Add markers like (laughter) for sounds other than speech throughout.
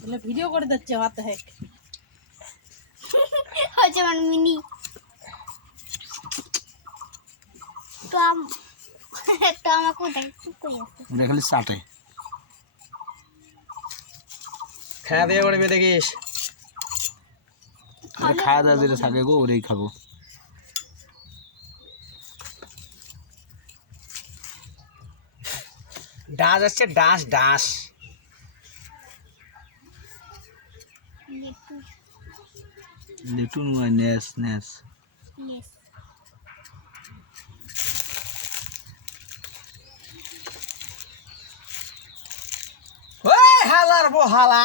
বলে ভিডিও করে দিচ্ছে হাত হেক হচ্ছে মিনি তো আম তো আমার কোথায় চুপ করে আছে ওটা খালি চাটে খাওয়া দাওয়া করবে দেখিস খাওয়া দাওয়া যেটা থাকে গো ওটাই খাব ডাস আসছে ডাস ডাস একটু নয় নেস নেস ওই হালার বো হালা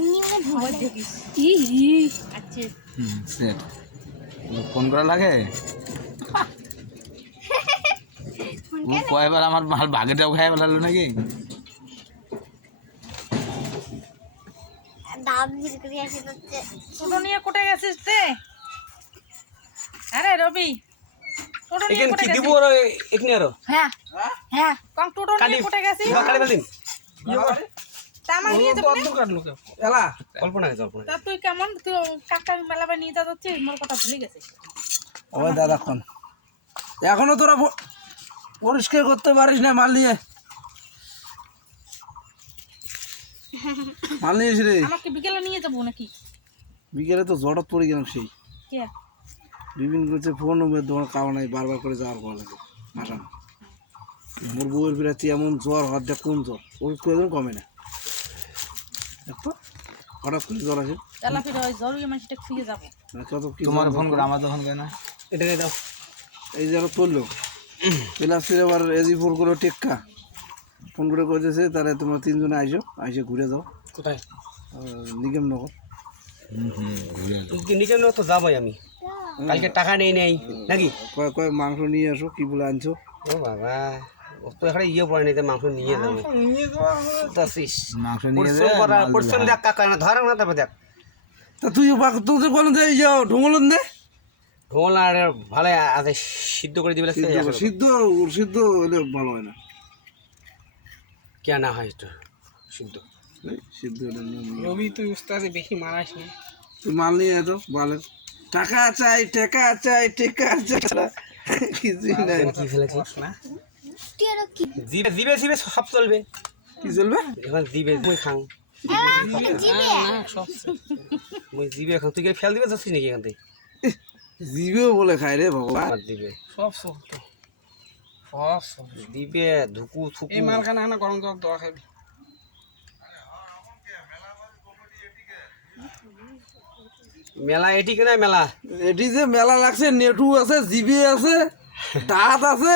নিয়ে ধরে দেখিস ই ই হুম সেট ফোন করা লাগে? (laughs) কয়বার আমার মাল বাঘেটাও খাই ফেলালো নাকি দাম ধীরে করে আসে হচ্ছে ছোট নিয়ে কোটে গেছিস রে আরে রবি টোটো নিয়ে কোটে কি দিব গেছিস? আর হ্যাঁ হ্যাঁ কম টোটো নিয়ে কোটে গেছিস? কাটি ফেলিন তা আমার নিয়ে যাবি না? এলা কল্পনা গেছে কল্পনা তা তুই কেমন? তুই কাকা মেলাবার নিয়ে যা যাচ্ছিস? মোর কথা ভুলে গেছিস। ওই দাদা কোন এখনও তোরা পরিষ্কার করতে পারিস না মাল নিয়ে। মাল নিয়েছি রে। আমাকে বিকেলে নিয়ে যাব নাকি? বিকেলে তো জড়ত পড়ে গেলাম সেই। কে? বিভিন্ন করছে ফোন তোমার কারণ নাই বারবার করে যাওয়ার পর লাগে আসাম মোর বউয়ের বিরাতি এমন জ্বর হাত দেখ কোন জ্বর? ওর প্রয়োজন কমে না। দেখতো হঠাৎ করে জ্বর আসে। চালা ফিরে ওই জরুরি মানুষটা খুঁজে যাব। না কত কি তোমার ফোন করে আমার তো ফোন করে এটা দাও। এই যে আরও তুললো প্লাস আবার এজি ফোন করে টেক্কা। ফোন করে কইতেছে তাহলে তোমরা তিনজনে আইসো আইসে ঘুরে যাও। কোথায়? নিগম নগর হুম হুম ঘুরে এলো। তো যাবোই আমি। কালকে টাকা নেই নেই নাকি? কয় কয় মাংস নিয়ে আসো কি বলে আনছো? ও বাবা ও তো এখানে ইয়ে পড়ে নিতে মাংস নিয়ে যাবে। মাংস নিয়ে যাবে পরিশ্রম দেখ কাকা না ধরে না তারপর দেখ। তা তুই তুই এই যাও ঢোঙলন দে ঢোল আর ভালো আছে সিদ্ধ করে দিবে সিদ্ধ সিদ্ধ সিদ্ধ হলে ভালো হয় না। কে না হয় এটা সিদ্ধ সিদ্ধ রবি তুই উস্তাদে বেশি মারাস না তুই নিয়ে এতো বালের টাকা চাই টাকা চাই টাকা চাই কিছুই নাই কি ফেলেছিস না জিবে জিবে জিবে সব চলবে কি চলবে এখন জিবে মই খাং মই জিবে খাং তুই কি ফেল দিবে যাচ্ছিস নাকি এখান থেকে জিবেও বলে খায় রে ভগবান দিবে সব সব তো সব সব দিবে ধুকু থুকু। এই মালখানা না গরম জল দোয়া খাবি। মেলা এটি কেনা মেলা? এটি যে মেলা লাগছে নেটু আছে জিবি আছে দাঁত আছে।